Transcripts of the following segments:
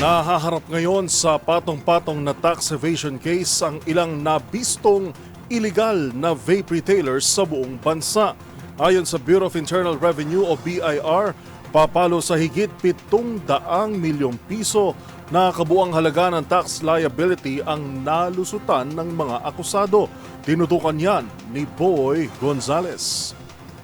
Nahaharap ngayon sa patong-patong na tax evasion case ang ilang nabistong illegal na vape retailers sa buong bansa. Ayon sa Bureau of Internal Revenue o BIR, papalo sa higit 700 milyong piso na kabuang halaga ng tax liability ang nalusutan ng mga akusado. Tinutukan yan ni Boy Gonzales.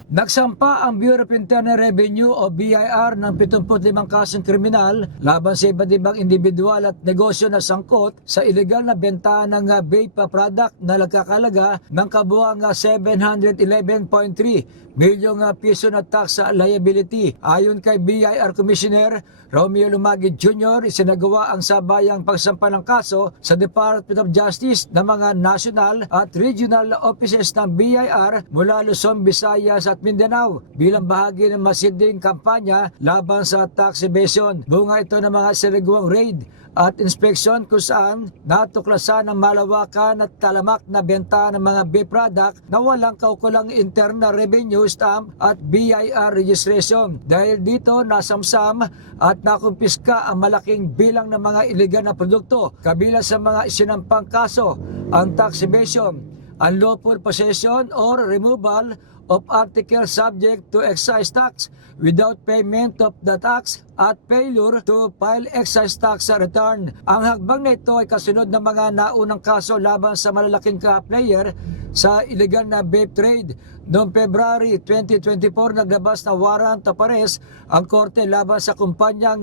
Nagsampa ang Bureau of Internal Revenue o BIR ng 75 kasong kriminal laban sa iba't ibang individual at negosyo na sangkot sa ilegal na benta ng vape product na nagkakalaga ng kabuang 711.3 milyong piso na tax liability. Ayon kay BIR Commissioner Romeo Lumagid Jr., isinagawa ang sabayang pagsampa ng kaso sa Department of Justice ng mga national at regional offices ng BIR mula Luzon, Visayas at Mindanao bilang bahagi ng masiding kampanya laban sa tax evasion. Bunga ito ng mga sinagawang raid at inspeksyon kung saan natuklasan ang malawakan at talamak na benta ng mga vape product na walang kaukulang internal revenue stamp at BIR registration. Dahil dito nasamsam at nakumpiska ang malaking bilang ng mga iligal na produkto. Kabilang sa mga isinampang kaso ang tax evasion, unlawful possession or removal of article subject to excise tax without payment of the tax at failure to file excise tax return. Ang hagbang na ito ay kasunod ng mga naunang kaso laban sa malalaking player sa illegal na vape trade. Noong February 2024, naglabas na warrant of arrest ang korte laban sa kumpanyang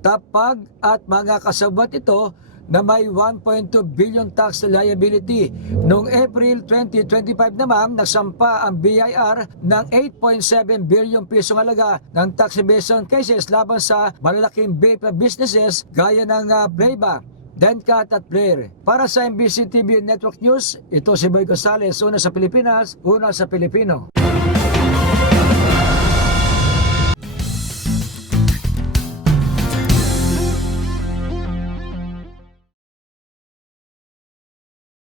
Tapag at mga kasabwat ito na may 1.2 billion tax liability. Noong April 2025 naman, nagsampa ang BIR ng 8.7 billion pisong halaga ng tax evasion cases laban sa malalaking vape businesses gaya ng Breva, Dencat at Blair. Para sa MBC TV Network News, ito si Boy Gonzales, una sa Pilipinas, una sa Pilipino.